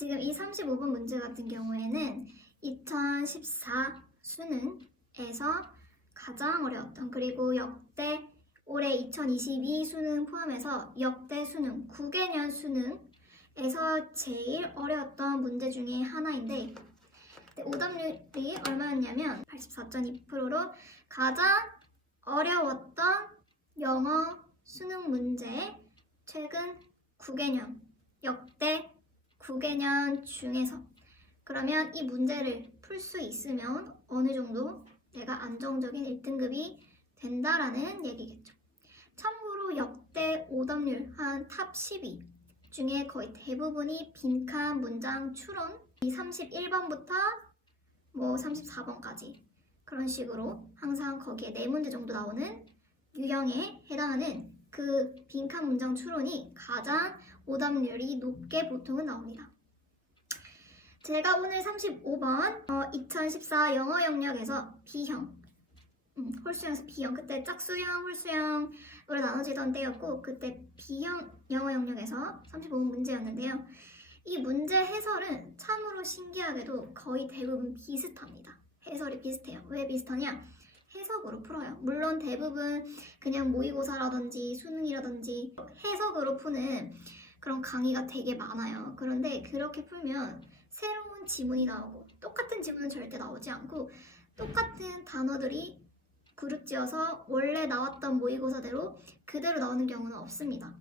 지금 이 35번 문제 같은 경우에는 2014 수능에서 가장 어려웠던, 그리고 역대 올해 2022 수능 포함해서 역대 수능, 9개년 수능에서 제일 어려웠던 문제 중에 하나인데, 오답률이 얼마였냐면 84.2%로 가장 어려웠던 영어 수능 문제, 최근 9개년, 역대 9개년 중에서. 그러면 이 문제를 풀 수 있으면 어느 정도 내가 안정적인 1등급이 된다라는 얘기겠죠. 참고로 역대 오답률 한 탑 10위 중에 거의 대부분이 빈칸 문장 추론, 이 31번부터 뭐 34번까지 그런 식으로 항상 거기에 4문제 정도 나오는 유형에 해당하는 그 빈칸 문장 추론이 가장 오답률이 높게 보통은 나옵니다. 제가 오늘 35번 2014 영어 영역에서 B형, 홀수형에서 B형, 그때 짝수형, 홀수형으로 나눠지던 때였고, 그때 B형 영어 영역에서 35번 문제였는데요. 이 문제 해설은 참으로 신기하게도 거의 대부분 비슷합니다. 해설이 비슷해요. 왜 비슷하냐? 해석으로 풀어요. 물론 대부분 그냥 모의고사라든지 수능이라든지 해석으로 푸는 그런 강의가 되게 많아요. 그런데 그렇게 풀면 새로운 지문이 나오고, 똑같은 지문은 절대 나오지 않고 똑같은 단어들이 그룹지어서 원래 나왔던 모의고사대로 그대로 나오는 경우는 없습니다.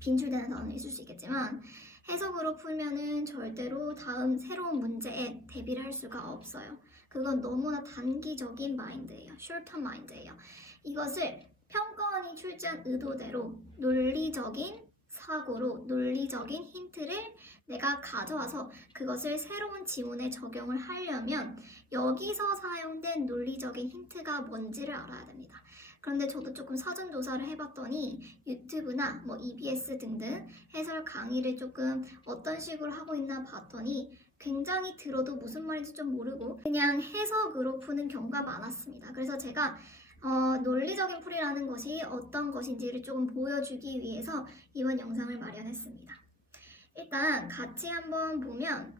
빈출되는 단어는 있을 수 있겠지만 해석으로 풀면은 절대로 다음 새로운 문제에 대비를 할 수가 없어요. 그건 너무나 단기적인 마인드예요. 숏텀 마인드예요. 이것을 평가원이 출제한 의도대로 논리적인 사고로, 논리적인 힌트를 내가 가져와서 그것을 새로운 지문에 적용을 하려면 여기서 사용된 논리적인 힌트가 뭔지를 알아야 됩니다. 그런데 저도 조금 사전 조사를 해봤더니 유튜브나 뭐 EBS 등등 해설 강의를 조금 어떤 식으로 하고 있나 봤더니 굉장히 들어도 무슨 말인지 좀 모르고 그냥 해석으로 푸는 경우가 많았습니다. 그래서 제가 논리적인 풀이라는 것이 어떤 것인지를 조금 보여주기 위해서 이번 영상을 마련했습니다. 일단 같이 한번 보면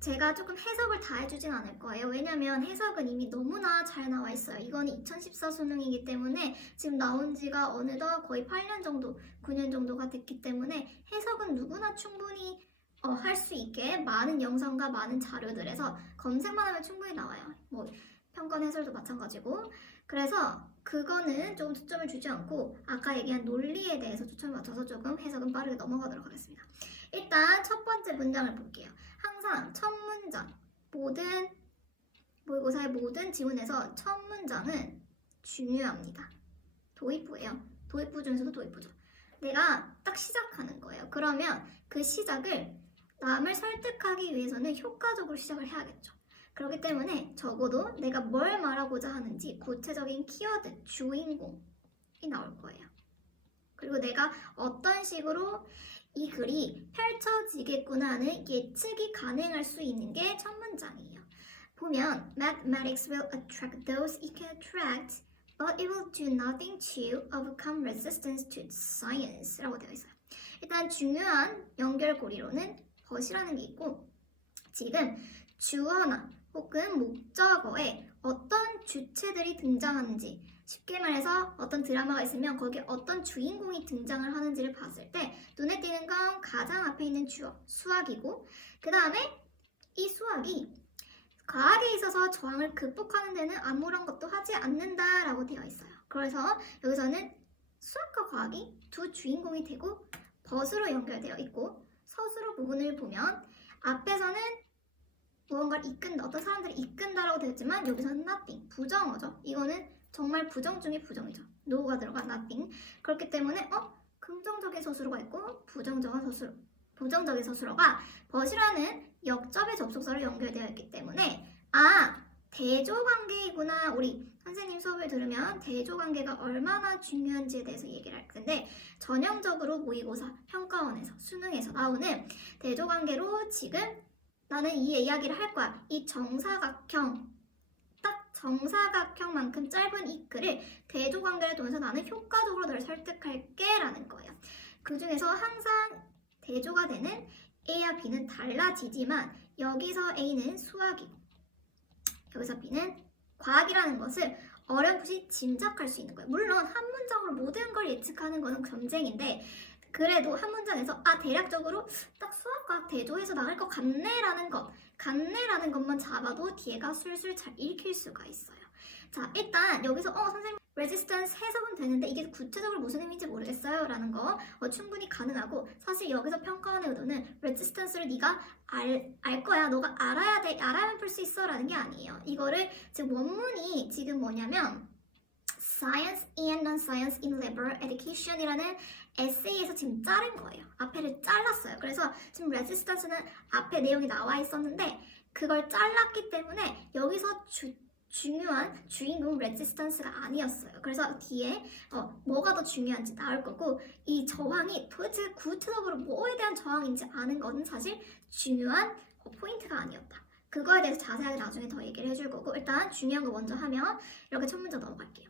제가 조금 해석을 다 해주진 않을 거예요. 왜냐면 해석은 이미 너무나 잘 나와 있어요. 이건 2014 수능이기 때문에 지금 나온 지가 어느덧 거의 8년 정도, 9년 정도가 됐기 때문에 해석은 누구나 충분히 할 수 있게 많은 영상과 많은 자료들에서 검색만 하면 충분히 나와요. 뭐 평가원 해설도 마찬가지고. 그래서 그거는 조금 초점을 주지 않고 아까 얘기한 논리에 대해서 초점을 맞춰서 조금 해석은 빠르게 넘어가도록 하겠습니다. 일단 첫 번째 문장을 볼게요. 항상 첫 문장, 모든 모의고사의 모든 지문에서 첫 문장은 중요합니다. 도입부예요. 도입부 중에서도 도입부죠. 내가 딱 시작하는 거예요. 그러면 그 시작을 남을 설득하기 위해서는 효과적으로 시작을 해야겠죠. 그렇기 때문에 적어도 내가 뭘 말하고자 하는지 구체적인 키워드, 주인공이 나올 거예요. 그리고 내가 어떤 식으로 이 글이 펼쳐지겠구나 하는 예측이 가능할 수 있는 게 첫 문장이에요. 보면 Mathematics will attract those it can attract, but it will do nothing to overcome resistance to science 라고 되어 있어요. 일단 중요한 연결고리로는 but이라는 게 있고, 지금 주어나 혹은 목적어에 어떤 주체들이 등장하는지, 쉽게 말해서 어떤 드라마가 있으면 거기에 어떤 주인공이 등장을 하는지를 봤을 때 눈에 띄는 건 가장 앞에 있는 주어, 수학이고, 그 다음에 이 수학이 과학에 있어서 저항을 극복하는 데는 아무런 것도 하지 않는다라고 되어 있어요. 그래서 여기서는 수학과 과학이 두 주인공이 되고 벗으로 연결되어 있고, 서술어 부분을 보면 앞에서는 무언가를 이끈다, 어떤 사람들이 이끈다라고 되어 있지만 여기서는 nothing, 부정어죠. 이거는 정말 부정 중에 부정이죠. no가 들어간 nothing. 그렇기 때문에 긍정적인 서술어가 있고 부정적인 서술어가 but이라는 역접의 접속사로 연결되어 있기 때문에 대조관계이구나. 우리 선생님 수업을 들으면 대조관계가 얼마나 중요한지에 대해서 얘기를 할 텐데, 전형적으로 모의고사, 평가원에서, 수능에서 나오는 대조관계로 지금 나는 이 이야기를 할 거야. 이 정사각형, 딱 정사각형만큼 짧은 이 글을 대조관계를 통해서 나는 효과적으로 널 설득할게 라는 거예요. 그 중에서 항상 대조가 되는 A와 B는 달라지지만 여기서 A는 수학이고 여기서 B는 과학이라는 것을 어렴풋이 짐작할 수 있는 거예요. 물론 한 문장으로 모든 걸 예측하는 것은 경쟁인데 그래도 한 문장에서 대략적으로 딱 수학과학 대조해서 나갈 것 같네라는 것만 잡아도 뒤에가 술술 잘 읽힐 수가 있어요. 자, 일단 여기서 선생님 resistance 해석은 되는데 이게 구체적으로 무슨 의미인지 모르겠어요 라는 거 충분히 가능하고 사실 여기서 평가원의 의도는 resistance를 네가 알 거야. 너가 알아야 돼. 알아야만 풀 수 있어 라는 게 아니에요. 이거를 지금 원문이 지금 뭐냐면 Science and Non-Science in Liberal Education 이라는 에세이에서 지금 자른 거예요. 앞에를 잘랐어요. 그래서 지금 resistance는 앞에 내용이 나와 있었는데 그걸 잘랐기 때문에 여기서 중요한 주인공 resistance가 아니었어요. 그래서 뒤에 뭐가 더 중요한지 나올 거고 이 저항이 도대체 구체적으로 뭐에 대한 저항인지 아는 것은 사실 중요한 포인트가 아니었다. 그거에 대해서 자세하게 나중에 더 얘기를 해줄 거고 일단 중요한 거 먼저 하면 이렇게 첫 문장 넘어갈게요.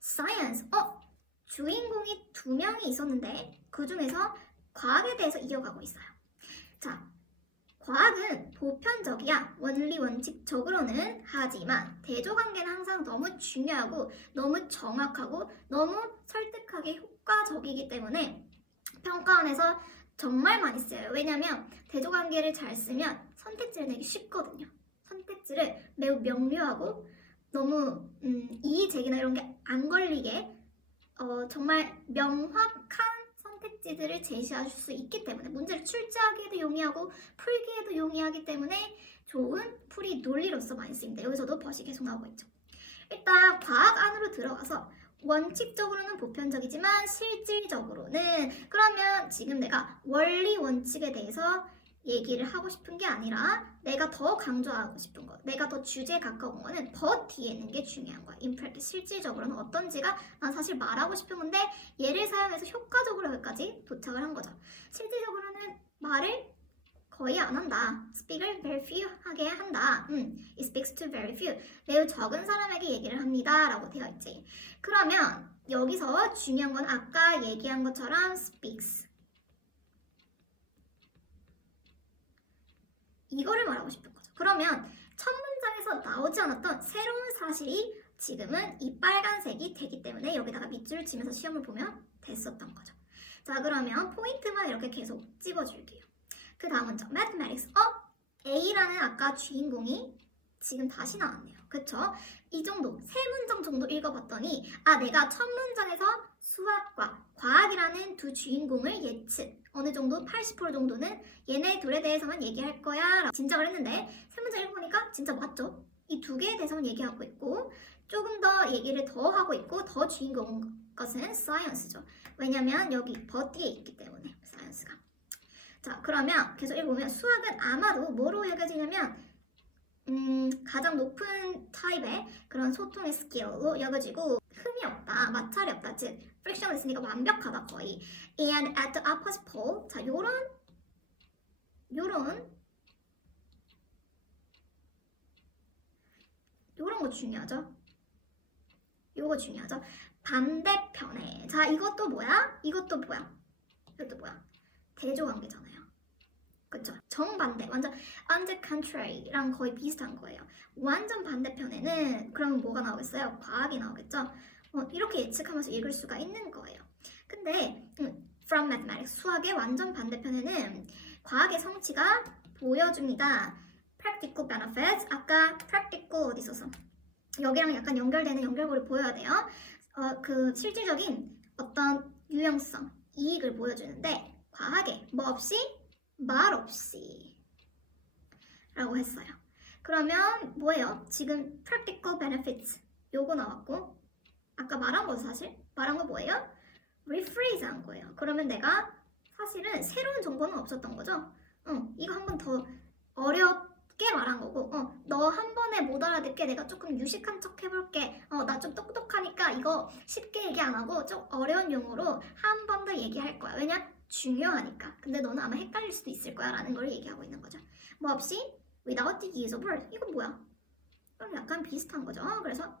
Science, 주인공이 2명이 있었는데 그 중에서 과학에 대해서 이어가고 있어요. 자, 과학은 보편적이야. 원리 원칙적으로는 하지만 대조관계는 항상 너무 중요하고 너무 정확하고 너무 설득하게 효과적이기 때문에 평가원에서 정말 많이 쓰여요. 왜냐면 대조관계를 잘 쓰면 선택지를 내기 쉽거든요. 선택지를 매우 명료하고 너무 이의제기나 이런 게 안 걸리게 정말 명확한 선택지들을 제시할 수 있기 때문에 문제를 출제하기에도 용이하고 풀기에도 용이하기 때문에 좋은 풀이 논리로서 많이 쓰입니다. 여기서도 벗이 계속 나오고 있죠. 일단 과학 안으로 들어가서 원칙적으로는 보편적이지만 실질적으로는 그러면 지금 내가 원리 원칙에 대해서 얘기를 하고 싶은 게 아니라 내가 더 강조하고 싶은 것, 내가 더 주제에 가까운 거는 더 뒤에 있는 게 중요한 거야. In practice, 실질적으로는 어떤지가 난 사실 말하고 싶은 건데 얘를 사용해서 효과적으로 여기까지 도착을 한 거죠. 실질적으로는 말을 거의 안 한다. speak을 very few 하게 한다. It speaks to very few. 매우 적은 사람에게 얘기를 합니다. 라고 되어 있지. 그러면 여기서 중요한 건 아까 얘기한 것처럼 speaks. 이거를 말하고 싶은 거죠. 그러면 첫 문장에서 나오지 않았던 새로운 사실이 지금은 이 빨간색이 되기 때문에 여기다가 밑줄을 치면서 시험을 보면 됐었던 거죠. 자, 그러면 포인트만 이렇게 계속 찍어줄게요. 그 다음 문장, mathematics. A라는 아까 주인공이 지금 다시 나왔네요. 그쵸? 이 정도, 세 문장 정도 읽어봤더니 내가 첫 문장에서 수학과 과학이라는 두 주인공을 예측 어느 정도 80% 정도는 얘네 둘에 대해서만 얘기할 거야 라고 짐작을 했는데 세 문장 읽어보니까 진짜 맞죠? 이 두 개에 대해서만 얘기하고 있고 조금 더 얘기를 더 하고 있고 더 주인공인 것은 science죠. 왜냐면 여기 버 뒤에 있기 때문에 science가. 자, 그러면 계속 읽어보면 수학은 아마도 뭐로 여겨지냐면 가장 높은 타입의 그런 소통의 스킬로 여겨지고 흠이 없다, 마찰이 없다, 즉 frictionless니까 완벽하다 거의. And at the opposite pole, 자 요런 거 중요하죠. 요거 중요하죠. 반대편에 자 이것도 뭐야? 이것도 뭐야? 대조관계잖아요. 그쵸? 정반대, 완전 on the contrary랑 거의 비슷한 거예요. 완전 반대편에는 그럼 뭐가 나오겠어요? 과학이 나오겠죠? 이렇게 예측하면서 읽을 수가 있는 거예요. 근데 from mathematics, 수학의 완전 반대편에는 과학의 성취가 보여줍니다. practical benefits, 아까 practical 어디 있어서 여기랑 약간 연결되는 연결고를 보여야 돼요. 그 실질적인 어떤 유용성, 이익을 보여주는데 과학에 뭐 없이? 말 없이 라고 했어요. 그러면 뭐예요? 지금 practical benefits 요거 나왔고 아까 말한 거 사실 말한 거 뭐예요? rephrase 한 거예요. 그러면 내가 사실은 새로운 정보는 없었던 거죠. 이거 한 번 더 어렵게 말한 거고 너 한 번에 못 알아듣게 내가 조금 유식한 척 해볼게. 나 좀 똑똑하니까 이거 쉽게 얘기 안 하고 좀 어려운 용어로 한 번 더 얘기할 거야. 왜냐? 중요하니까. 근데 너는 아마 헷갈릴 수도 있을 거야 라는 걸 얘기하고 있는 거죠. 뭐 없이 without the use of word. 이건 뭐야? 이건 약간 비슷한 거죠. 그래서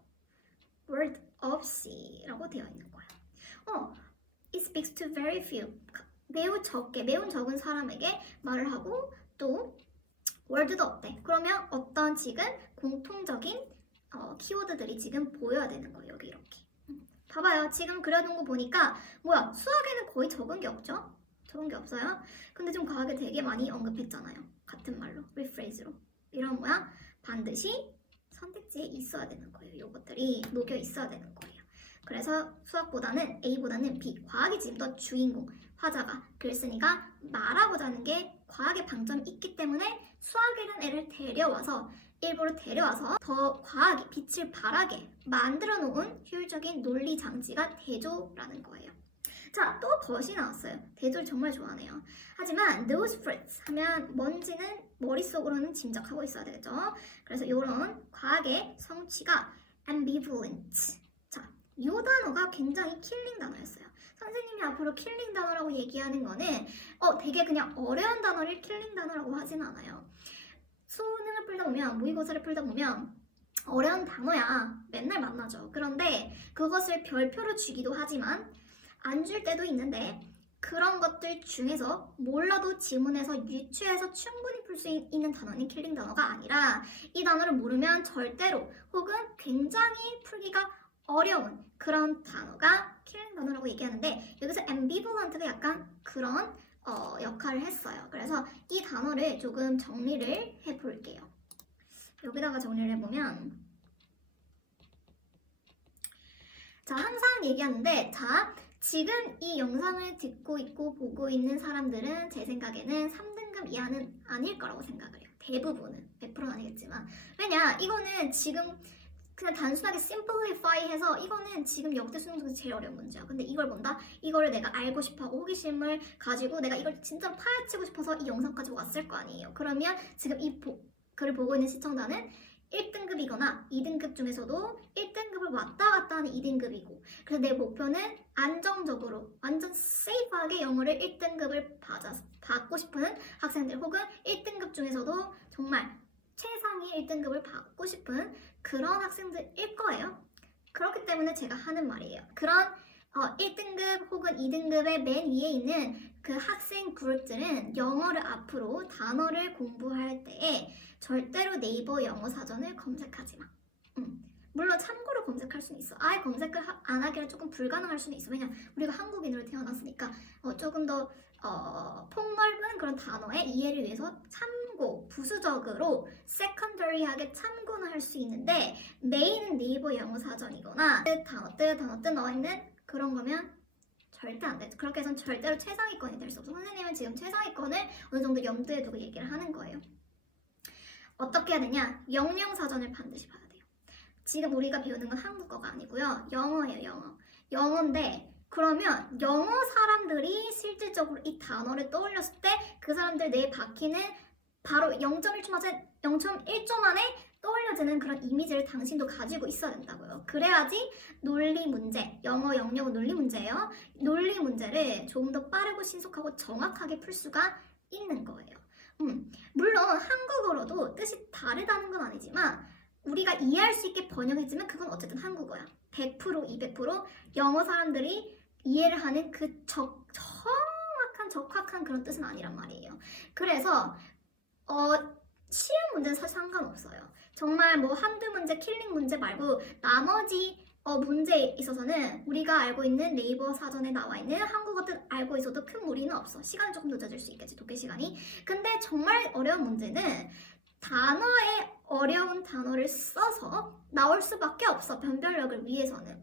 word 없이 라고 되어 있는 거야. It speaks to very few. 매우 적은 사람에게 말을 하고 또 월드도 없대. 그러면 어떤 지금 공통적인 키워드들이 지금 보여야 되는 거예요. 여기 이렇게. 봐봐요. 지금 그려놓은 거 보니까 뭐야? 수학에는 거의 적은 게 없죠? 적은 게 없어요. 근데 좀 과학에 되게 많이 언급했잖아요. 같은 말로, 리프레이즈로. 이런 뭐야? 반드시 선택지에 있어야 되는 거예요. 이것들이 녹여 있어야 되는 거예요. 그래서 수학보다는 A보다는 B, 과학이 지금 더 주인공. 화자가 글쓴이가 말하고자 하는 게 과학의 방점이 있기 때문에 수학이라는 애를 일부러 데려와서 더 과학이 빛을 발하게 만들어 놓은 효율적인 논리 장치가 대조라는 거예요. 자, 또 것이 나왔어요. 대조를 정말 좋아하네요. 하지만 those fruits 하면 뭔지는 머릿속으로는 짐작하고 있어야 되겠죠. 그래서 이런 과학의 성취가 ambivalent. 자, 이 단어가 굉장히 킬링 단어였어요. 선생님이 앞으로 킬링 단어라고 얘기하는 거는 되게 그냥 어려운 단어를 킬링 단어라고 하진 않아요. 수능을 풀다 보면, 모의고사를 풀다 보면 어려운 단어야 맨날 만나죠. 그런데 그것을 별표로 주기도 하지만 안 줄 때도 있는데 그런 것들 중에서 몰라도 지문에서 유추해서 충분히 풀 수 있는 단어는 킬링 단어가 아니라 이 단어를 모르면 절대로 혹은 굉장히 풀기가 어려운 그런 단어가 킬링 단어라고 얘기하는데 여기서 ambivalent가 약간 그런 역할을 했어요. 그래서 이 단어를 조금 정리를 해볼게요. 여기다가 정리를 해보면 자, 항상 얘기하는데 자, 지금 이 영상을 듣고 있고 보고 있는 사람들은 제 생각에는 3등급 이하는 아닐 거라고 생각을 해요. 대부분은 100%는 아니겠지만 왜냐 이거는 지금 그냥 단순하게 simplify 해서 이거는 지금 역대 수능 중에서 제일 어려운 문제야. 근데 이걸 본다? 이거를 내가 알고 싶어하고 호기심을 가지고 내가 이걸 진짜로 파헤치고 싶어서 이 영상까지 왔을 거 아니에요. 그러면 지금 이 글을 보고 있는 시청자는 1등급이거나 2등급 중에서도 1등급을 왔다 갔다 하는 2등급이고 그래서 내 목표는 안정적으로 완전 세이프하게 영어를 1등급을 받고 싶은 학생들 혹은 1등급 중에서도 정말 최상위 1등급을 받고 싶은 그런 학생들일 거예요. 그렇기 때문에 제가 하는 말이에요. 그런 1등급 혹은 2등급의 맨 위에 있는 그 학생 그룹들은 영어를 앞으로 단어를 공부할 때에 절대로 네이버 영어 사전을 검색하지 마. 물론 참고로 검색할 수는 있어. 아예 검색을 안 하기는 조금 불가능할 수는 있어. 왜냐면 우리가 한국인으로 태어났으니까 조금 더 폭넓은 그런 단어의 이해를 위해서 참고 부수적으로 세컨더리하게 참고는 할 수 있는데 메인은 네이버 영어 사전이거나 뜻 나와 있는 그런 거면 절대 안 되죠. 그렇게 해서는 절대로 최상위권이 될 수 없어. 선생님은 지금 최상위권을 어느 정도 염두에 두고 얘기를 하는 거예요. 어떻게 해야 되냐? 영영사전을 반드시 봐야 돼요. 지금 우리가 배우는 건 한국어가 아니고요. 영어예요, 영어인데 그러면 영어 사람들이 실질적으로 이 단어를 떠올렸을 때 그 사람들 뇌에 박히는 바로 0.1초 만에 떠올려지는 그런 이미지를 당신도 가지고 있어야 된다고요. 그래야지 논리 문제, 영어 영역은 논리 문제예요. 논리 문제를 조금 더 빠르고 신속하고 정확하게 풀 수가 있는 거예요. 물론 한국어로도 뜻이 다르다는 건 아니지만 우리가 이해할 수 있게 번역했지만 그건 어쨌든 한국어야. 100%, 200% 영어 사람들이 이해를 하는 그 적확한 그런 뜻은 아니란 말이에요. 그래서 쉬운 문제는 사실 상관없어요. 정말 뭐 한두 문제, 킬링 문제 말고 나머지 문제에 있어서는 우리가 알고 있는 네이버 사전에 나와 있는 한국어 뜻 알고 있어도 큰 무리는 없어. 시간이 조금 늦어질 수 있겠지, 독해 시간이. 근데 정말 어려운 문제는 단어에 어려운 단어를 써서 나올 수밖에 없어. 변별력을 위해서는.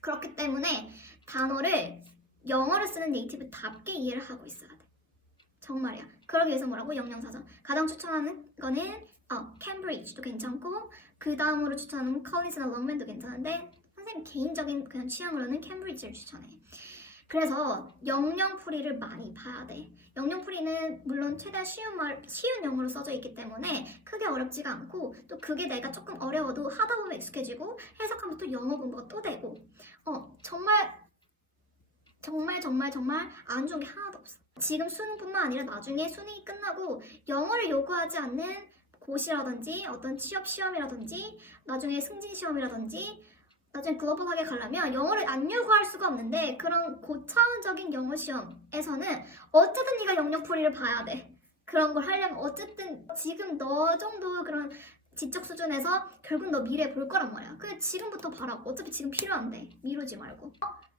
그렇기 때문에 단어를 영어를 쓰는 네이티브답게 이해를 하고 있어야 돼. 정말이야. 그러기 위해서 뭐라고? 영영사전. 가장 추천하는 거는 캠브리지도 괜찮고 그 다음으로 추천하는 컬리지나 롱맨도 괜찮은데 선생님 개인적인 그냥 취향으로는 캠브리지를 추천해. 그래서 영영풀이를 많이 봐야 돼. 영영풀이는 물론 최대한 쉬운 영어로 써져 있기 때문에 크게 어렵지가 않고 또 그게 내가 조금 어려워도 하다 보면 익숙해지고 해석하면 또 영어 공부가 또 되고 정말 안 좋은 게 하나도 없어. 지금 수능뿐만 아니라 나중에 수능이 끝나고 영어를 요구하지 않는 고시라든지 어떤 취업 시험이라든지 나중에 승진 시험이라든지 나중에 글로벌하게 가려면 영어를 안 요구할 수가 없는데 그런 고차원적인 영어 시험에서는 어쨌든 네가 영역풀이를 봐야 돼. 그런 걸 하려면 어쨌든 지금 너 정도 그런 지적 수준에서 결국 너 미래에 볼 거란 말이야. 근데 지금부터 봐라고. 어차피 지금 필요한데 미루지 말고.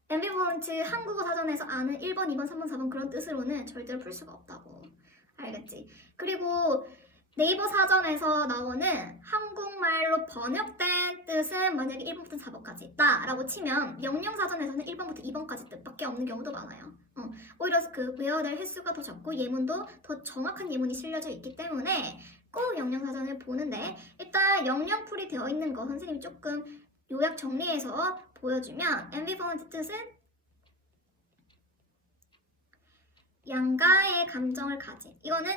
앰비벌런트 한국어 사전에서 아는 1번, 2번, 3번, 4번 그런 뜻으로는 절대로 풀 수가 없다고. 알겠지? 그리고 네이버 사전에서 나오는 한국말로 번역된 뜻은 만약에 1번부터 4번까지 있다 라고 치면 영영사전에서는 1번부터 2번까지 뜻밖에 없는 경우도 많아요. 오히려 그 외워낼 횟수가 더 적고 예문도 더 정확한 예문이 실려져 있기 때문에 꼭 영영사전을 보는데 일단 영영풀이 되어 있는 거 선생님이 조금 요약 정리해서 보여주면 ambivalent 뜻은 양가의 감정을 가진, 이거는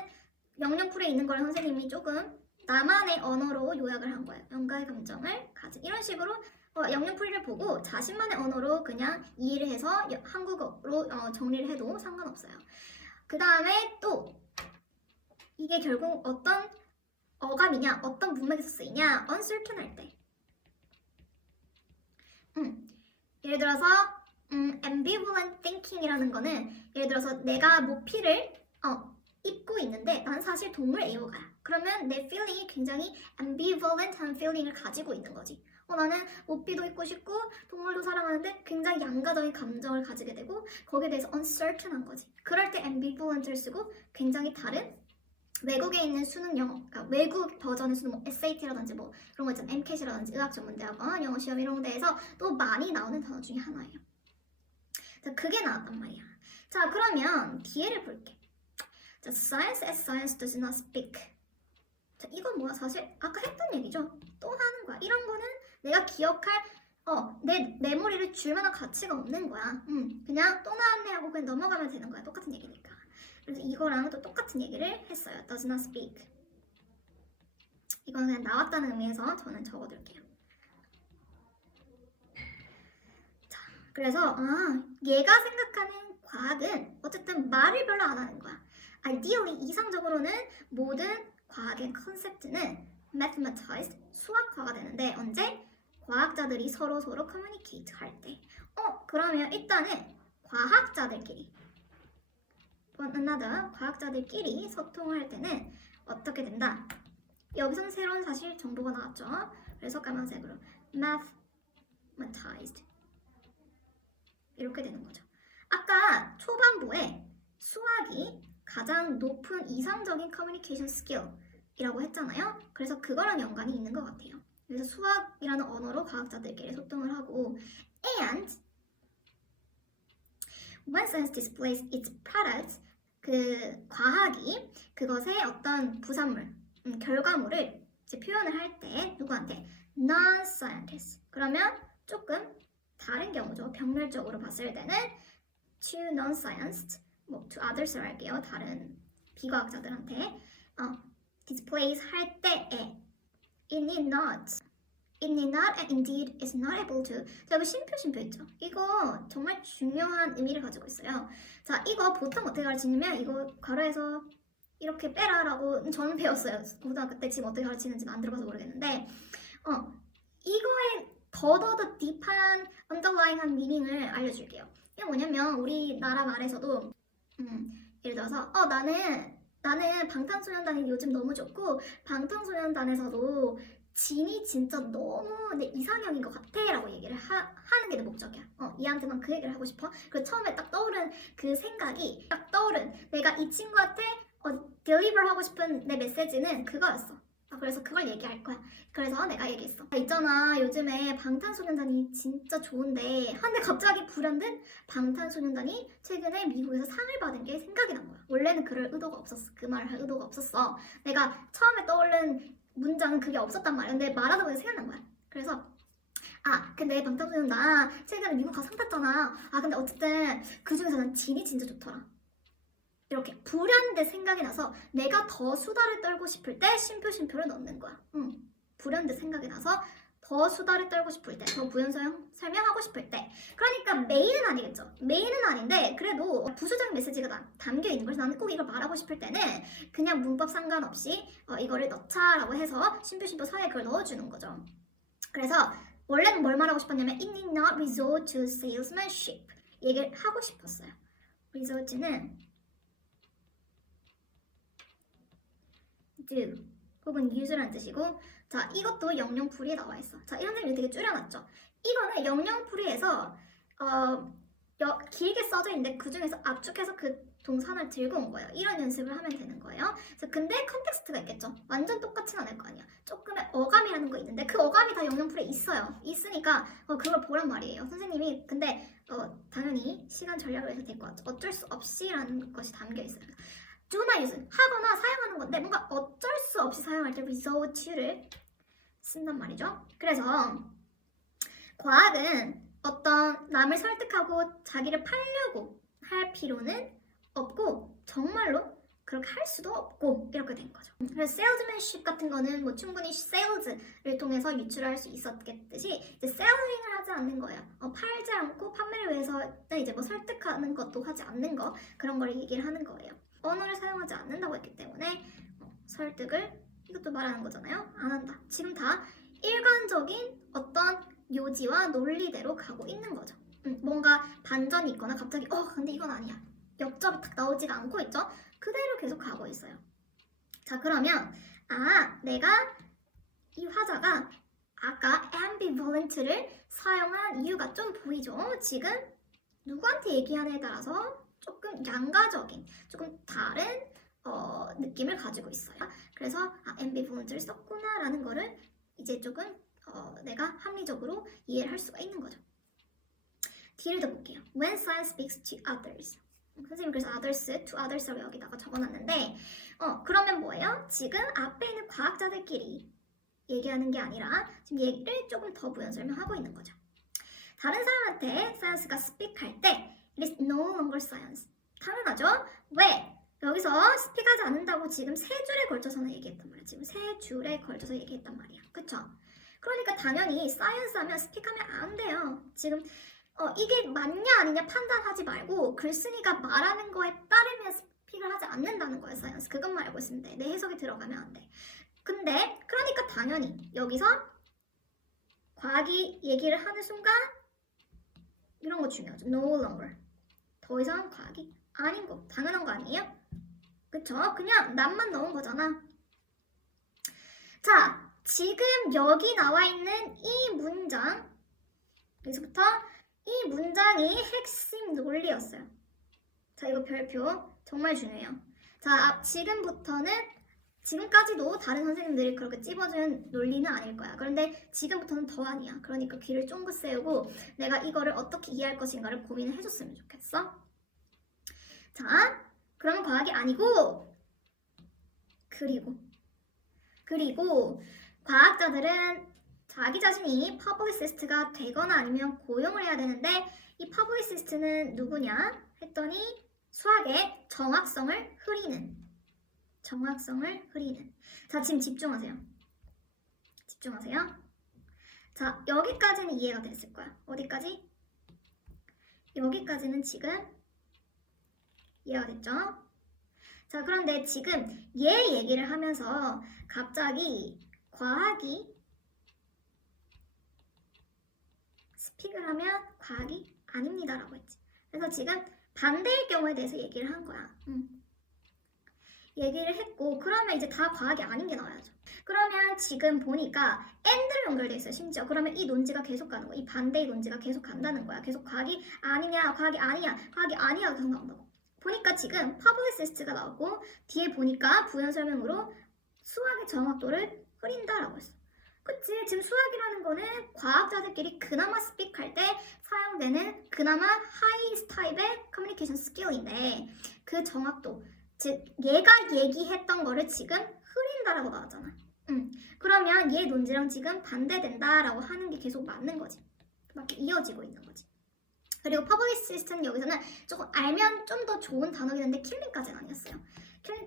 영영풀에 있는 걸 선생님이 조금 나만의 언어로 요약을 한 거예요. 양가의 감정을 가진, 이런 식으로 영영풀이를 보고 자신만의 언어로 그냥 이해를 해서 한국어로 정리를 해도 상관없어요. 그 다음에 또 이게 결국 어떤 어감이냐, 어떤 문맥에서 쓰이냐, uncertain 할 때. 예를 들어서 ambivalent thinking이라는 거는 예를 들어서 내가 모피를 입고 있는데 난 사실 동물 애호가야. 그러면 내 feeling이 굉장히 ambivalent한 feeling을 가지고 있는 거지. 나는 모피도 입고 싶고 동물도 사랑하는데 굉장히 양가적인 감정을 가지게 되고 거기에 대해서 uncertain한 거지. 그럴 때 ambivalent를 쓰고 굉장히 다른 외국에 있는 수능 영어, 그러니까 외국 버전의 수능, 뭐 SAT라든지 뭐 이런 거 있잖아, MCAT이라든지 의학전문대학원 영어 시험 이런 데에서 또 많이 나오는 단어 중에 하나예요. 자, 그게 나왔단 말이야. 자, 그러면 뒤에를 볼게. 자, science as science does not speak. 자, 이건 뭐야? 사실 아까 했던 얘기죠. 또 하는 거야. 이런 거는 내가 기억할 내 메모리를 줄 만한 가치가 없는 거야. 그냥 또 나왔네 하고 그냥 넘어가면 되는 거야. 똑같은 얘기니까. 그래서 이거랑 또 똑같은 얘기를 했어요. does not speak. 이건 그냥 나왔다는 의미에서 저는 적어둘게요. 자, 그래서 얘가 생각하는 과학은 어쨌든 말을 별로 안 하는 거야. Ideally, 이상적으로는 모든 과학의 컨셉트는 mathematized, 수학화가 되는데 언제? 과학자들이 서로 communicate 할 때. 그러면 일단은 과학자들끼리 과학자들끼리 소통할 때는 어떻게 된다? 여기서는 새로운 사실 정보가 나왔죠. 그래서 까만색으로 mathematized 이렇게 되는 거죠. 아까 초반부에 수학이 가장 높은 이상적인 커뮤니케이션 스킬이라고 했잖아요. 그래서 그거랑 연관이 있는 것 같아요. 그래서 수학이라는 언어로 과학자들끼리 소통을 하고 and when science displays its products, 그 과학이 그것의 어떤 부산물, 결과물을 이제 표현을 할 때 누구한테? non-scientists. 그러면 조금 다른 경우죠. 병렬적으로 봤을 때는 to non-scientists, 뭐 to others를 할게요. 다른 비과학자들한테 displays 할 때에 it need not and indeed is not able to. 자, 여기 심표 있죠? 이거 정말 중요한 의미를 가지고 있어요. 자, 이거 보통 어떻게 가르치냐면 이거 괄호에서 이렇게 빼라라고 저는 배웠어요. 고등학교 때. 지금 어떻게 가르치는지는 안 들어봐서 모르겠는데 이거에 더더더 딥한 underlying한 미닝을 알려줄게요. 이게 뭐냐면 우리나라 말에서도 예를 들어서 나는 방탄소년단이 요즘 너무 좋고 방탄소년단에서도 진이 진짜 너무 내 이상형인 것 같아 라고 얘기를 하는 게 내 목적이야. 얘한테만 그 얘기를 하고 싶어. 그리고 처음에 딱 떠오른 그 생각이 내가 이 친구한테 deliver 하고 싶은 내 메시지는 그거였어. 그래서 그걸 얘기할 거야. 그래서 내가 얘기했어. 있잖아, 요즘에 방탄소년단이 진짜 좋은데 근데 갑자기 불현듯 방탄소년단이 최근에 미국에서 상을 받은 게 생각이 난 거야. 원래는 그럴 의도가 없었어. 그 말을 할 의도가 없었어. 내가 처음에 떠오른 문장은 그게 없었단 말이야. 근데 말하다 보니 생각난 거야. 그래서 근데 방탄소년단 최근에 미국 가서 상 탔잖아. 근데 어쨌든 그 중에서 난 진이 진짜 좋더라. 이렇게 불현듯 생각이 나서 내가 더 수다를 떨고 싶을 때 심표를 넣는 거야. 불현듯 생각이 나서 더 수다를 떨고 싶을 때, 더 부연 설명하고 싶을 때. 그러니까 메인은 아니겠죠. 메인은 아닌데 그래도 부수적인 메시지가 담겨 있는 거예요. 나는 꼭 이걸 말하고 싶을 때는 그냥 문법 상관없이 이거를 넣자라고 해서 심표 사이에 그걸 넣어주는 거죠. 그래서 원래는 뭘 말하고 싶었냐면 it need not resort to salesmanship 얘기를 하고 싶었어요. resort는 do 혹은 use라는 뜻이고 자 이것도 영영풀이에 나와 있어. 자 이런 데를 되게 줄여놨죠. 이거는 영영풀이에서 길게 써져 있는데 그 중에서 압축해서 그 동사를 들고 온 거예요. 이런 연습을 하면 되는 거예요. 그래서 근데 컨텍스트가 있겠죠. 완전 똑같진 않을 거 아니야. 조금의 어감이라는 거 있는데 그 어감이 다 영영풀이에 있어요. 있으니까 그걸 보란 말이에요. 선생님이 근데 당연히 시간 전략을 해서 될 것 같죠. 어쩔 수 없이라는 것이 담겨 있어요. do나 use 하거나 사용하는 건데 뭔가 어쩔 수 없이 사용할 때 resort to를 쓴단 말이죠. 그래서 과학은 어떤 남을 설득하고 자기를 팔려고 할 필요는 없고 정말로 그렇게 할 수도 없고 이렇게 된 거죠. 그래서 salesmanship 같은 거는 뭐 충분히 sales를 통해서 유출할 수 있었겠듯이 이제 selling을 하지 않는 거예요. 팔지 않고 판매를 위해서는 이제 뭐 설득하는 것도 하지 않는 거 그런 걸 얘기를 하는 거예요. 언어를 사용하지 않는다고 했기 때문에 설득을 이것도 말하는 거잖아요. 안 한다. 지금 다 일관적인 어떤 요지와 논리대로 가고 있는 거죠. 뭔가 반전이 있거나 갑자기 근데 이건 아니야. 역접이 딱 나오지가 않고 있죠. 그대로 계속 가고 있어요. 자 그러면 내가 이 화자가 아까 ambivalent를 사용한 이유가 좀 보이죠. 지금 누구한테 얘기하느냐에 따라서 조금 양가적인, 조금 다른 느낌을 가지고 있어요. 그래서 ambivalent를 썼구나라는 거를 이제 조금 내가 합리적으로 이해를 할 수가 있는 거죠. 뒤를 더 볼게요. When science speaks to others. 선생님 그래서 others, to others라고 여기다가 적어놨는데 그러면 뭐예요? 지금 앞에 있는 과학자들끼리 얘기하는 게 아니라 지금 얘기를 조금 더 부연 설명하고 있는 거죠. 다른 사람한테 science가 speak 할 때 it is no longer science. 당연하죠? 왜? 여기서 speak하지 않는다고 지금 세 줄에 걸쳐서는 얘기했단 말이야. 지금 세 줄에 걸쳐서 얘기했단 말이야. 그쵸? 그러니까 당연히 science 하면 speak하면 안 돼요. 지금 이게 맞냐 아니냐 판단하지 말고 글쓴이가 말하는 거에 따르면 스픽을 하지 않는다는 거예요. 사이언스 그것만 알고 있으면 돼. 내 해석이 들어가면 안 돼. 근데 그러니까 당연히 여기서 과학이 얘기를 하는 순간 이런 거 중요하죠. No longer 더 이상 과학이 아닌 거 당연한 거 아니에요? 그쵸? 그냥 남만 넣은 거잖아. 자 지금 여기 나와 있는 이 문장 여기서부터 이 문장이 핵심 논리였어요. 자, 이거 별표 정말 중요해요. 자, 지금까지도 다른 선생님들이 그렇게 찝어준 논리는 아닐 거야. 그런데 지금부터는 더 아니야. 그러니까 귀를 쫑긋 세우고 내가 이거를 어떻게 이해할 것인가를 고민을 해줬으면 좋겠어. 자, 그러면 과학이 아니고 그리고 과학자들은 자기 자신이 퍼블리시스트가 되거나 아니면 고용을 해야 되는데 이 퍼블리시스트는 누구냐 했더니 수학의 정확성을 흐리는 자 지금 집중하세요. 자 여기까지는 이해가 됐을 거야. 어디까지? 여기까지는 지금 이해가 됐죠? 자 그런데 지금 얘 얘기를 하면서 갑자기 과학이 스픽을 하면 과학이 아닙니다 라고 했지. 그래서 지금 반대의 경우에 대해서 얘기를 한 거야. 얘기를 했고 그러면 이제 다 과학이 아닌 게 나와야죠. 그러면 지금 보니까 and로 연결돼 있어요. 심지어 그러면 이 논지가 계속 가는 거야. 이 반대의 논지가 계속 간다는 거야. 계속 과학이 아니냐 과학이 아니야 계속 나온다고. 보니까 지금 publicist가 나왔고 뒤에 보니까 부연 설명으로 수학의 정확도를 흐린다라고 했어. 그치? 지금 수학이라는 거는 과학자들끼리 그나마 스픽할 때 사용되는 그나마 하이스트 타입의 커뮤니케이션 스킬인데 그 정확도 즉 얘가 얘기했던 거를 지금 흐린다라고 나왔잖아. 그러면 얘 논지랑 지금 반대된다라고 하는 게 계속 맞는 거지. 막 이어지고 있는 거지. 그리고 publicist는 여기서는 조금 알면 좀 더 좋은 단어긴 한데 킬링까지는 아니었어요.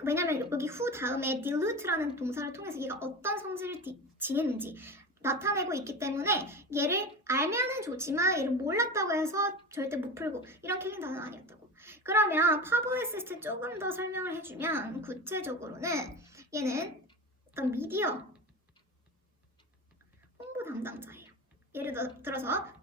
왜냐면 여기 who 다음에 dilute라는 동사를 통해서 얘가 어떤 성질을 지니는지 나타내고 있기 때문에 얘를 알면은 좋지만 얘를 몰랐다고 해서 절대 못 풀고 이런 킬링 단어는 아니었다고. 그러면 publicist 조금 더 설명을 해주면 구체적으로는 얘는 어떤 미디어 홍보 담당자예요. 예를 들어서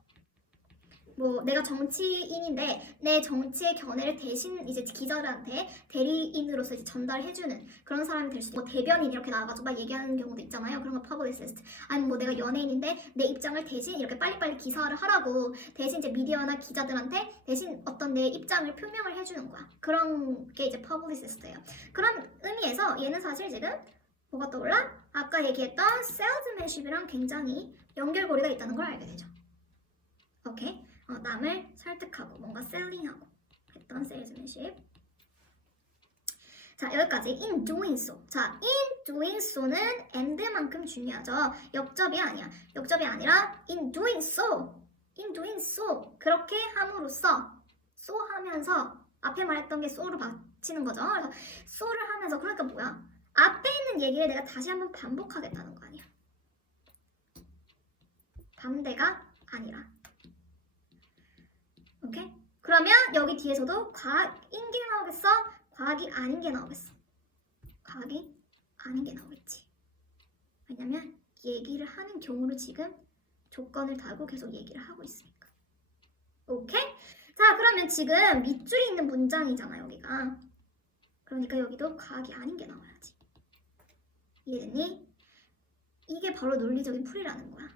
뭐 내가 정치인인데 내 정치의 견해를 대신 이제 기자들한테 대리인으로서 이제 전달해주는 그런 사람이 될 수도 있고, 뭐 대변인 이렇게 나와가지고 막 얘기하는 경우도 있잖아요. 그런 거 퍼블리시스트. 아니면 뭐 내가 연예인인데 내 입장을 대신 이렇게 빨리빨리 기사를 하라고 대신 이제 미디어나 기자들한테 대신 어떤 내 입장을 표명을 해주는 거야. 그런 게 이제 퍼블리시스트예요. 그런 의미에서 얘는 사실 지금 뭐가 떠올라? 아까 얘기했던 셀즈맨십이랑 굉장히 연결고리가 있다는 걸 알게 되죠. 오케이? 남을 설득하고 뭔가 셀링하고 했던 세일즈맨십. 자, 여기까지 in doing so. 자, in doing so는 and만큼 중요하죠. 역접이 아니야. 역접이 아니라 in doing so. in doing so. 그렇게 함으로써 so 하면서 앞에 말했던 게 so를 받치는 거죠. 그래서 so를 하면서, 그러니까 뭐야? 앞에 있는 얘기를 내가 다시 한번 반복하겠다는 거 아니야. 반대가 아니라. 오케이? 그러면 여기 뒤에서도 과학인 게 나오겠어? 과학이 아닌 게 나오겠어? 과학이 아닌 게 나오겠지. 왜냐면 얘기를 하는 경우를 지금 조건을 달고 계속 얘기를 하고 있으니까. 오케이? 자, 그러면 지금 밑줄이 있는 문장이잖아, 여기가. 그러니까 여기도 과학이 아닌 게 나와야지. 이해됐니? 이게 바로 논리적인 풀이라는 거야.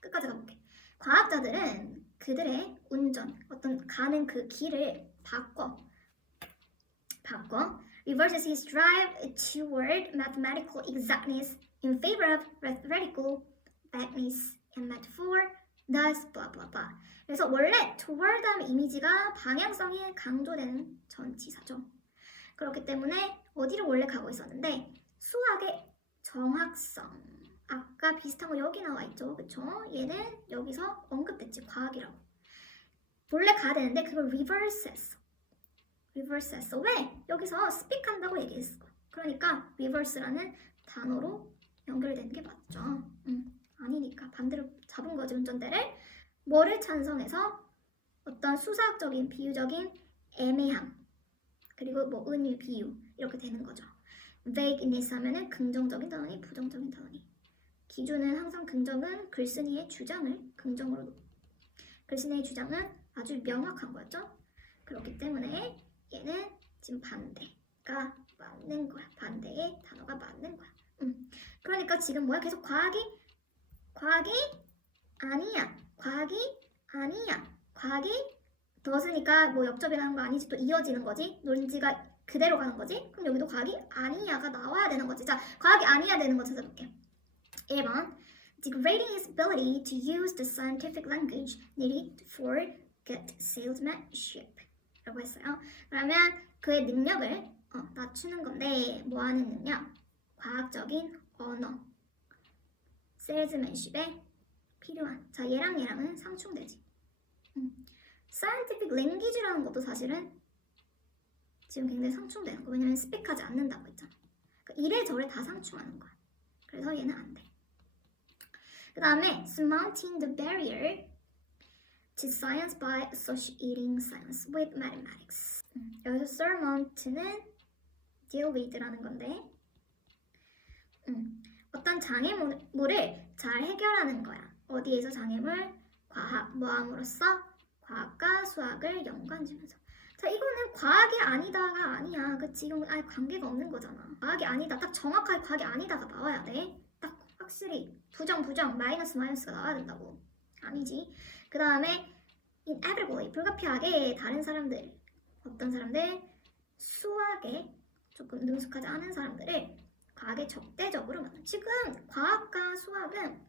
끝까지 가볼게. 과학자들은 그들의 운전, 어떤 가는 그 길을 바꿔 reverses his drive toward mathematical exactness in favor of theoretical vagueness and metaphor, thus blah blah blah. 그래서 원래 toward 다음 이미지가 방향성이 강조되는 전치사죠. 그렇기 때문에 어디를 원래 가고 있었는데 수학의 정확성, 아까 비슷한 거 여기 나와 있죠, 그쵸? 얘는 여기서 언급됐지, 과학이라고. 원래 가야 되는데 그걸 reverse 했어. 왜? 여기서 speak 한다고 얘기했어. 그러니까 reverse라는 단어로 연결되는 게 맞죠. 아니니까 반대로 잡은 거지, 운전대를. 뭐를 찬성해서? 어떤 수사학적인, 비유적인 애매함, 그리고 뭐 은유, 비유 이렇게 되는 거죠. vagueness 하면은 긍정적인 단어니 부정적인 단어니. 기준은 항상 긍정은 글쓴이의 주장을 긍정으로, 글쓴이의 주장은 아주 명확한 거였죠. 그렇기 때문에 얘는 지금 반대가 맞는 거야. 반대의 단어가 맞는 거야. 그러니까 지금 뭐야? 계속 과학이 아니야. 과학이 더으니까 뭐 역접이라는 거 아니지, 또 이어지는 거지. 논지가 그대로 가는 거지. 그럼 여기도 과학이 아니야가 나와야 되는 거지. 자, 과학이 아니야 되는 거 찾아볼게. 1번, degrading his ability to use the scientific language needed for good salesmanship 라고 했어요. 그러면 그의 능력을 낮추는 건데, 뭐 하는 능력? 과학적인 언어, salesmanship에 필요한. 자, 얘랑은 상충되지. scientific language라는 것도 사실은 지금 굉장히 상충되는 거. 왜냐면 스픽하지 않는다고 했잖아. 그러니까 이래저래 다 상충하는 거야. 그래서 얘는 안 돼. 그 다음에 surmounting the barrier to science by associating science with mathematics. 여기서 surmount는 deal with라는 건데, 어떤 장애물을 잘 해결하는 거야. 어디에서 장애물? 과학, 뭐함으로써? 과학과 수학을 연관지면서. 자, 이거는 과학이 아니다가 아니야. 그치? 이건 아예 관계가 없는 거잖아. 과학이 아니다. 딱 정확하게 과학이 아니다가 나와야 돼. 딱 확실히 부정, 마이너스가 나와야 된다고. 아니지. 그 다음에 inevitably, 불가피하게 다른 사람들, 어떤 사람들, 수학에 조금 능숙하지 않은 사람들을 과학에 적대적으로 만나. 지금 과학과 수학은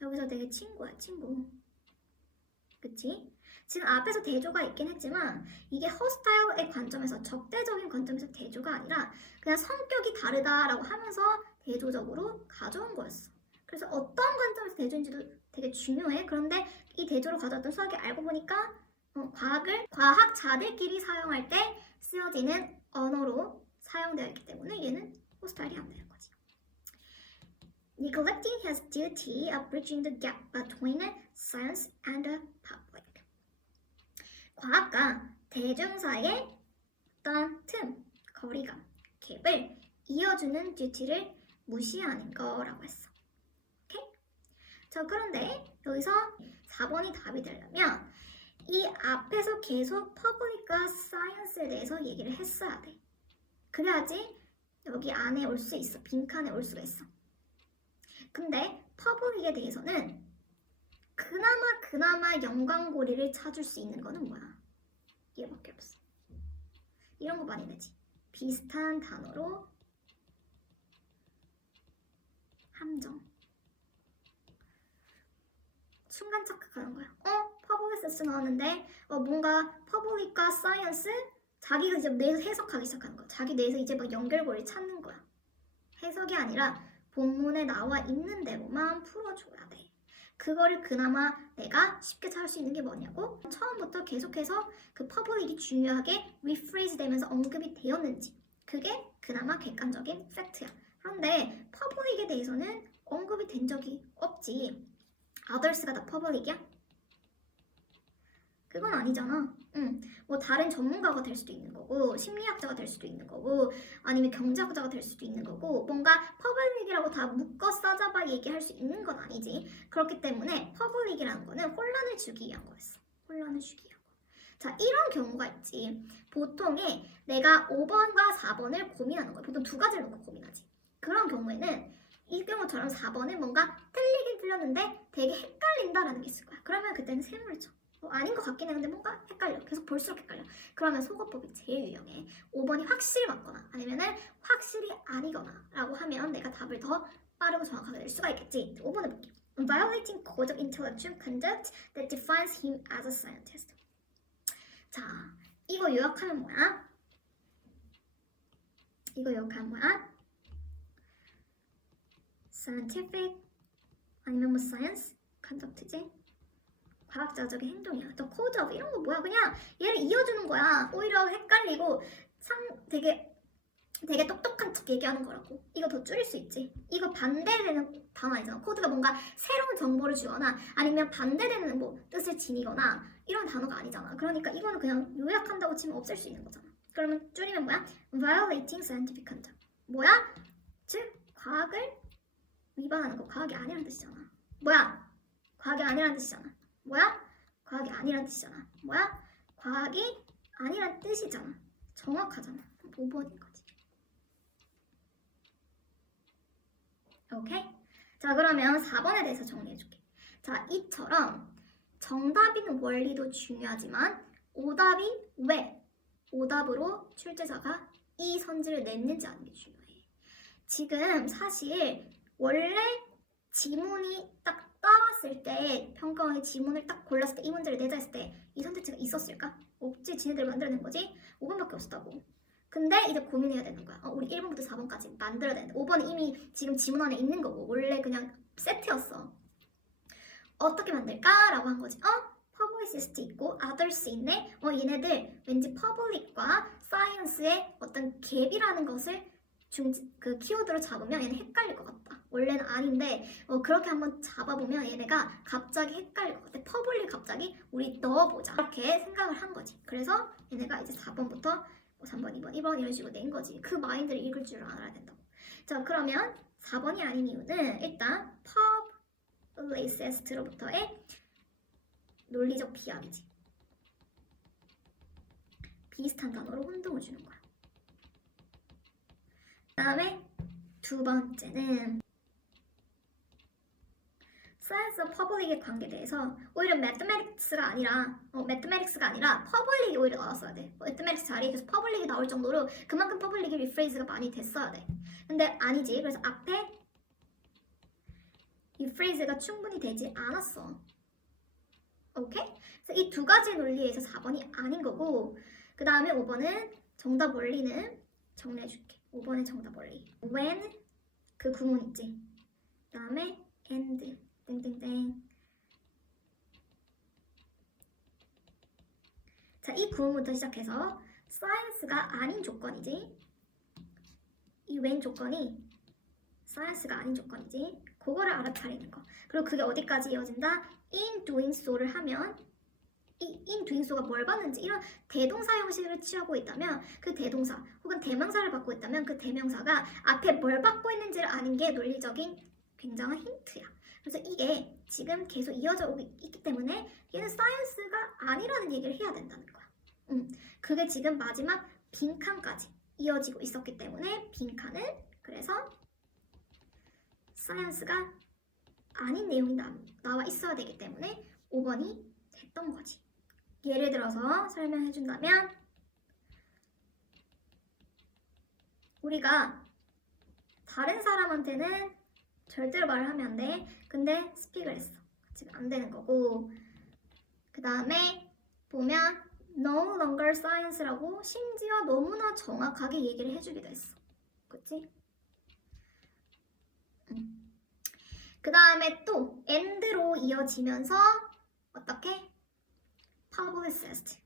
여기서 되게 친구야, 친구. 그치? 지금 앞에서 대조가 있긴 했지만 이게 허스타일의 관점에서, 적대적인 관점에서 대조가 아니라 그냥 성격이 다르다라고 하면서 대조적으로 가져온 거였어. 그래서 어떤 관점에서 대조인지도 되게 중요해. 그런데 이 대조로 가져왔던 수학이 알고 보니까 과학을 과학자들끼리 사용할 때 쓰여지는 언어로 사용되어 있기 때문에 얘는 호스타일이 안 되는 거지. Neglecting his duty of bridging the gap between science and the public. 과학과 대중 사이의 어떤 틈, 거리감, 갭을 이어주는 듀티를 무시하는 거라고 했어. 오케이? 자, 그런데 여기서 4번이 답이 되려면 이 앞에서 계속 퍼블릭과 사이언스에 대해서 얘기를 했어야 돼. 그래야지 여기 안에 올 수 있어. 빈칸에 올 수가 있어. 근데 퍼블릭에 대해서는 그나마 연관고리를 찾을 수 있는 거는 뭐야? 얘밖에 없어. 이런 거 많이 내지. 비슷한 단어로 함정. 순간 착각하는 거야. 퍼블리시스 나왔는데 뭔가 퍼블릭과 사이언스 자기가 이제 뇌에서 해석하기 시작하는 거야. 자기 뇌에서 이제 막 연결고리를 찾는 거야. 해석이 아니라 본문에 나와 있는 대로만 풀어줘야 돼. 그거를 그나마 내가 쉽게 찾을 수 있는 게 뭐냐고? 처음부터 계속해서 그 퍼블릭이 중요하게 리프레이즈 되면서 언급이 되었는지 그게 그나마 객관적인 팩트야. 그런데 퍼블릭에 대해서는 언급이 된 적이 없지. others가 다 퍼블릭이야? 그건 아니잖아. 뭐 다른 전문가가 될 수도 있는 거고 심리학자가 될 수도 있는 거고 아니면 경제학자가 될 수도 있는 거고 뭔가 퍼블릭이라고 다 묶어 싸잡아 얘기할 수 있는 건 아니지. 그렇기 때문에 퍼블릭이라는 거는 혼란을 주기 위한 거였어. 혼란을 주기 위한 거. 자, 이런 경우가 있지. 보통에 내가 5번과 4번을 고민하는 거야. 보통 두 가지를 놓고 고민하지. 그런 경우에는 이 경우처럼 4번은 뭔가 틀리긴 틀렸는데 되게 헷갈린다라는 게 있을 거야. 그러면 그때는 세모를 쳐. 아닌 것 같긴 해. 근데 뭔가 헷갈려. 계속 볼수록 헷갈려. 그러면 속어법이 제일 유용해. 5번이 확실히 맞거나 아니면은 확실히 아니거나 라고 하면 내가 답을 더 빠르고 정확하게 낼 수가 있겠지. 5번 해볼게요. Violating code of intellectual conduct that defines him as a scientist. 자, 이거 요약하면 뭐야? 이거 요약하면 뭐야? scientific 아니면 뭐 science conduct지? 과학자적인 행동이야. 또 code of 이런 거 뭐야? 그냥 얘를 이어주는 거야. 오히려 헷갈리고 되게 똑똑한 척 얘기하는 거라고. 이거 더 줄일 수 있지. 이거 반대되는 단어 아니잖아. 코드가 뭔가 새로운 정보를 주거나 아니면 반대되는 뭐 뜻을 지니거나 이런 단어가 아니잖아. 그러니까 이거는 그냥 요약한다고 치면 없앨 수 있는 거잖아. 그러면 줄이면 뭐야? Violating scientific conduct. 뭐야? 즉 과학을 위반하는 거. 과학이 아니란 뜻이잖아. 뭐야? 과학이 아니란 뜻이잖아. 뭐야? 과학이 아니란 뜻이잖아. 뭐야? 과학이 아니란 뜻이잖아. 정확하잖아. 5번인 거지. 오케이? 자, 그러면 4번에 대해서 정리해줄게. 자, 이처럼 정답인 원리도 중요하지만 오답이 왜? 오답으로 출제자가 이 선지를 냈는지 아는 게 중요해. 지금 사실 원래 지문이 딱 따왔을 때 평가원이 지문을 딱 골랐을 때 이 문제를 내자 했을 때 이 선택지가 있었을까? 없지. 지네들 만들어낸 거지. 5번밖에 없었다고. 근데 이제 고민해야 되는 거야. 우리 1번부터 4번까지 만들어야 되는데 5번은 이미 지금 지문 안에 있는 거고 원래 그냥 세트였어. 어떻게 만들까? 라고 한 거지. 퍼블리시스트 있고 others 있네. 얘네들 왠지 퍼블릭과 사이언스의 어떤 갭이라는 것을 그 키워드로 잡으면 얘는 헷갈릴 것 같다. 원래는 아닌데 그렇게 한번 잡아보면 얘네가 갑자기 헷갈릴 것 같아. 퍼블릭 갑자기 우리 넣어보자. 이렇게 생각을 한 거지. 그래서 얘네가 이제 4번부터 3번, 2번, 1번 이런 식으로 낸 거지. 그 마인드를 읽을 줄 알아야 된다고. 자, 그러면 4번이 아닌 이유는 일단 publicist로부터의 논리적 비약이지. 비슷한 단어로 혼동을 주는 거야. 그 다음에 두 번째는 사이언스와 퍼블릭의 관계에 대해서 오히려 매트매틱스가 아니라 퍼블릭이 오히려 나왔어야 돼. 매트매틱스 자리에 계속 퍼블릭이 나올 정도로 그만큼 퍼블릭이 리프레이즈가 많이 됐어야 돼. 근데 아니지. 그래서 앞에 리프레이즈가 충분히 되지 않았어. 오케이? 그래서 이 두 가지 논리에서 4번이 아닌 거고 그 다음에 5번은 정답 원리는 정리해줄게. 5번의 정답 원리. when 그 구문 있지. 그 다음에 and 땡땡땡. 자, 이 구문부터 시작해서 사이언스가 아닌 조건이지. 이 when 조건이 사이언스가 아닌 조건이지. 그거를 알아차리는 거. 그리고 그게 어디까지 이어진다? in doing so를 하면 이 in doing so가 뭘 받는지 이런 대동사 형식을 취하고 있다면 그 대동사 혹은 대명사를 받고 있다면 그 대명사가 앞에 뭘 받고 있는지를 아는 게 논리적인 굉장한 힌트야. 그래서 이게 지금 계속 이어져 오고 있기 때문에 얘는 사이언스가 아니라는 얘기를 해야 된다는 거야. 그게 지금 마지막 빈칸까지 이어지고 있었기 때문에 빈칸은 그래서 사이언스가 아닌 내용이 나와 있어야 되기 때문에 5번이 됐던 거지. 예를 들어서 설명해 준다면 우리가 다른 사람한테는 절대로 말을 하면 안 돼. 근데 스픽을 했어. 지금 안 되는 거고. 그 다음에 보면 no longer science라고 심지어 너무나 정확하게 얘기를 해주기도 했어. 그치? 그 다음에 또 and로 이어지면서 어떻게? publicist.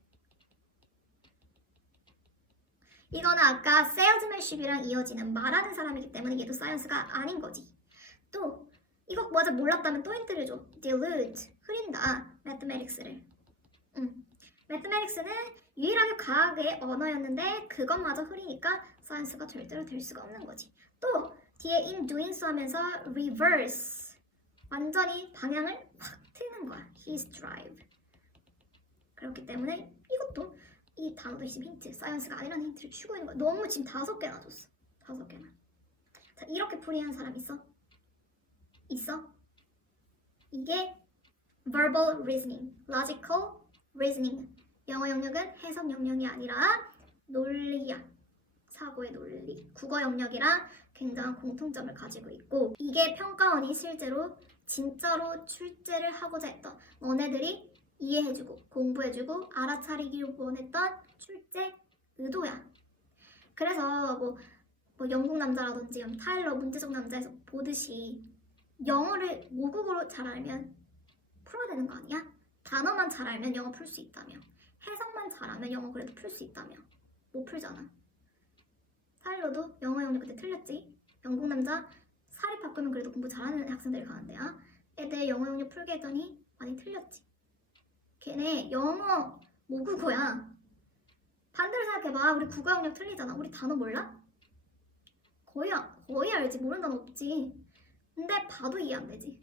이거는 아까 salesmanship이랑 이어지는 말하는 사람이기 때문에 얘도 사이언스가 아닌 거지. 또 이거 맞아 몰랐다면 또 힌트를 줘. dilute, 흐린다. mathematics를. mathematics는 유일하게 과학의 언어였는데 그것마저 흐리니까 사이언스가 절대로 될 수가 없는 거지. 또 뒤에 in doing so 하면서 reverse. 완전히 방향을 확 틀는 거야. his drive. 그렇기 때문에 이것도 이 단어도 지금 힌트, 사이언스가 아니라는 힌트를 주고 있는 거야. 너무 지금 5개나 줬어. 5개나. 자, 이렇게 풀이한 사람 있어? 있어? 이게 verbal reasoning, logical reasoning. 영어 영역은 해석 영역이 아니라 논리야. 사고의 논리. 국어 영역이랑 굉장한 공통점을 가지고 있고 이게 평가원이 실제로 진짜로 출제를 하고자 했던 너네들이 이해해주고 공부해주고 알아차리기를 원했던 출제 의도야. 그래서 뭐 영국 남자라든지 타일러 문제적 남자에서 보듯이 영어를 모국어로 잘 알면 풀어야 되는 거 아니야? 단어만 잘 알면 영어 풀 수 있다며. 해석만 잘하면 영어 그래도 풀 수 있다며. 못 풀잖아. 타일러도 영어 영역 그때 틀렸지. 영국 남자 사립 바꾸면 그래도 공부 잘하는 학생들이 가는데야. 애들 영어 영역 풀게 했더니 많이 틀렸지. 걔네 영어 모국어야. 반대로 생각해봐. 우리 국어 영역 틀리잖아. 우리 단어 몰라? 거의 알지. 모르는 단어 없지. 근데 봐도 이해 안 되지.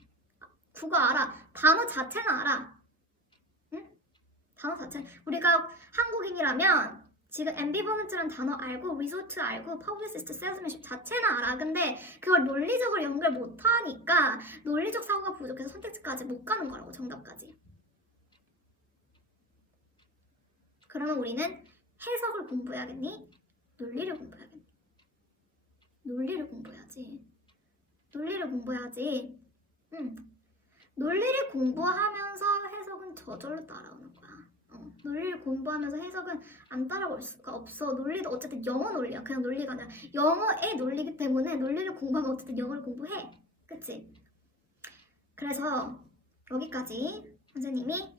국어 알아. 단어 자체는 알아. 응? 단어 자체. 우리가 한국인이라면 지금 ambivalence라는 단어 알고 resort 알고 publicist, salesmanship 자체는 알아. 근데 그걸 논리적으로 연결 못하니까 논리적 사고가 부족해서 선택지까지 못 가는 거라고. 정답까지. 그러면 우리는 해석을 공부해야겠니? 논리를 공부해야겠니? 논리를 공부해야지. 논리를 공부해야지. 논리를 공부하면서 해석은 저절로 따라오는 거야. 논리를 공부하면서 해석은 안 따라올 수가 없어. 논리도 어쨌든 영어 논리야. 그냥 논리가 아니라 영어의 논리이기 때문에 논리를 공부하면 어쨌든 영어를 공부해. 그치? 그래서 여기까지 선생님이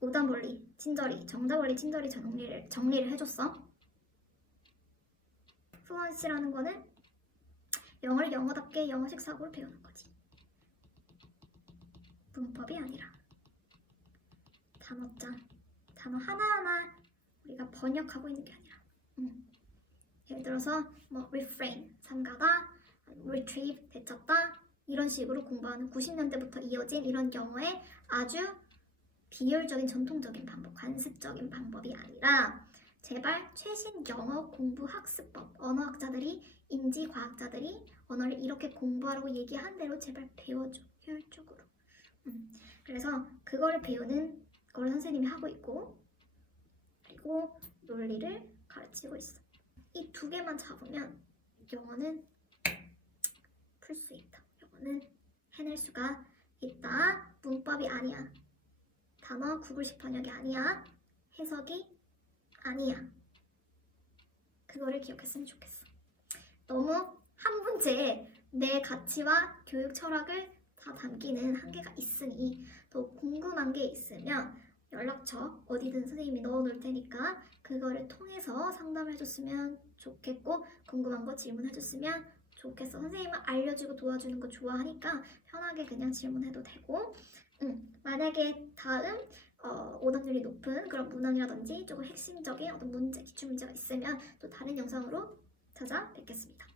오답 원리, 친절히, 정답 원리, 친절히 정리를 해줬어. 플루언시라는 거는 영어를 영어답게 영어식 사고를 배우는 거지. 문법이 아니라 단어장, 단어 하나하나 우리가 번역하고 있는 게 아니라 예를 들어서 뭐 refrain, 삼가다, retrieve, 되찾다 이런 식으로 공부하는 90년대부터 이어진 이런 영어의 아주 비효율적인 전통적인 방법, 관습적인 방법이 아니라 제발 최신 영어 공부 학습법, 언어학자들이, 인지과학자들이 언어를 이렇게 공부하라고 얘기한 대로 제발 배워줘, 효율적으로. 그래서 그거를 배우는 걸 선생님이 하고 있고 그리고 논리를 가르치고 있어. 이 2개만 잡으면 영어는 풀 수 있다. 영어는 해낼 수가 있다. 문법이 아니야. 단어 구글식 번역이 아니야. 해석이 아니야. 그거를 기억했으면 좋겠어. 너무 한 문제에 내 가치와 교육 철학을 다 담기는 한계가 있으니 더 궁금한 게 있으면 연락처 어디든 선생님이 넣어놓을 테니까 그거를 통해서 상담을 해줬으면 좋겠고 궁금한 거 질문해줬으면 좋겠어. 선생님은 알려주고 도와주는 거 좋아하니까 편하게 그냥 질문해도 되고 만약에 다음 오답률이 높은 그런 문항이라든지 조금 핵심적인 어떤 문제, 기출문제가 있으면 또 다른 영상으로 찾아뵙겠습니다.